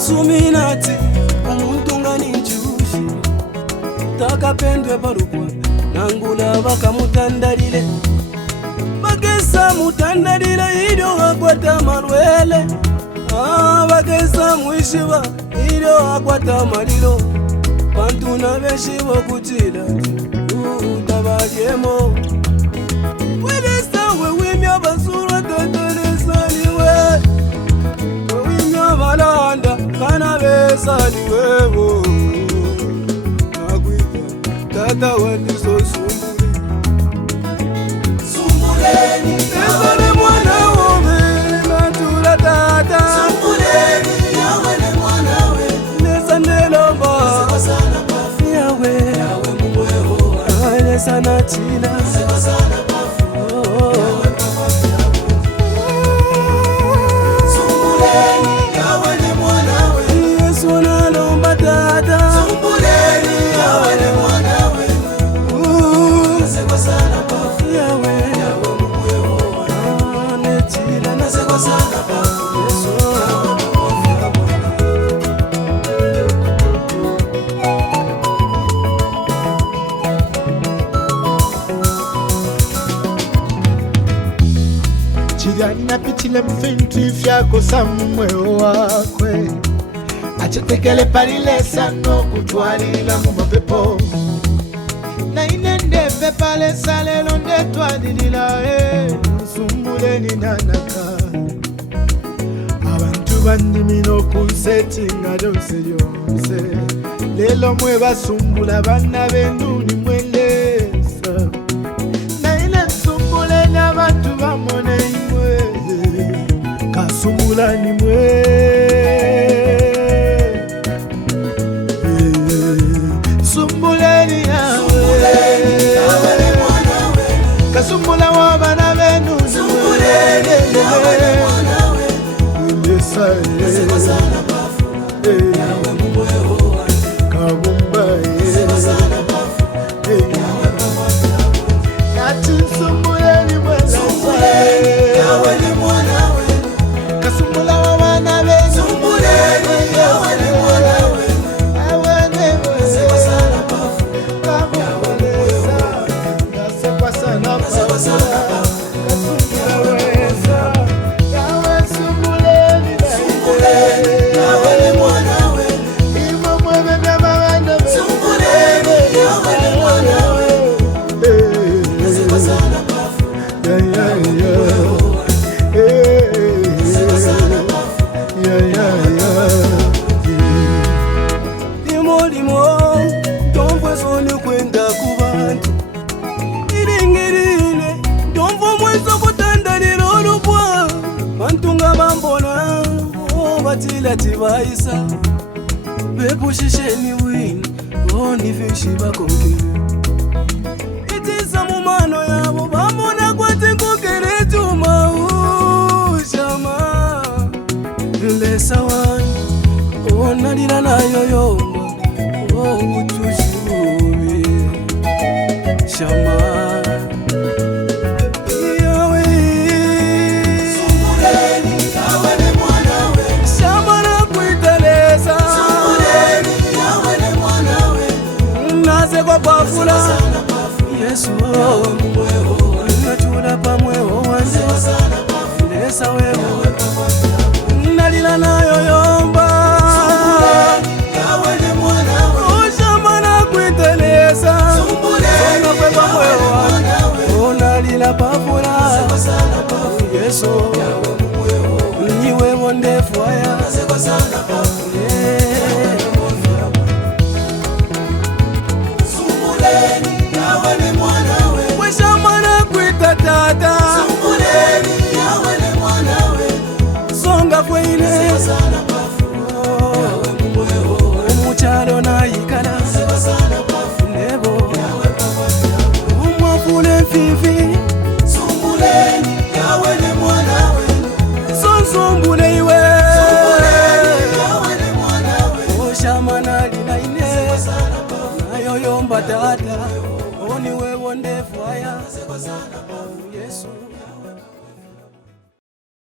suminati umuntu nganinjushi takapendwe parukwa nangula bakamutandalile bagesa mutandalile ilyo akwata malwele bagesa mwishiba ilyo akwata malilo bantu na benshi bokutila utabalyemo wedesawe wimya basura totonesaniwe wimya balanda kana besaniwebo nakwita tata wendiso sumbuleni esale mwana wome natula tata sumbuleni yawe ne mwana we nesanelomba yawe mumweho nesana tina Chigana pichile mfintu fyako samwe wakwe achetekele parile sano kutwalila mumapepo na inendepe pale salelo ndetwadilila sumbuleni nanaka abantu bandimino kunsetinga donse yonse lelo mwe basumbula bana benduni mwelesa na ile sumbuleni abantu bamone sumbulani mwe sumbuleni yawe kasumbula wa bana benu sumbuleni yawe mwana we yesana bafu yawe mumweho kabumba yesana bafu yawe nati sumbuleni mwe yawe ni mwana we kasumbula wa bana benu sumbuleni yawe ni mwana we yawe newe sana bafu yawe mumweho yasekwa sana bafu Tibaisa bepushisheni wini nifishi bakonkele itisa mumano yabo bamona kwati nkokele tuma ushama lesawani nalila nayo yomba utushubi shama Bafula Yesu natula pamweho wanze lesa wewe nalila nayo yomba yawe ni mwana we ushama na kuiteleza songa pe pamweho wanze nalila bafula Yesu niwe wondefu aya tata sumbuleni yawe ni mwana we songa kweine sana bafu yawe mumweho umuchalo nayikala sana bafu nebo yawe papa umwafule mfifi sumbuleni yawe ni mwana we sonsumbule iwe yawe ni mwana we oshamana linaine nayo yomba tata oni wewe ndefu aya Yesu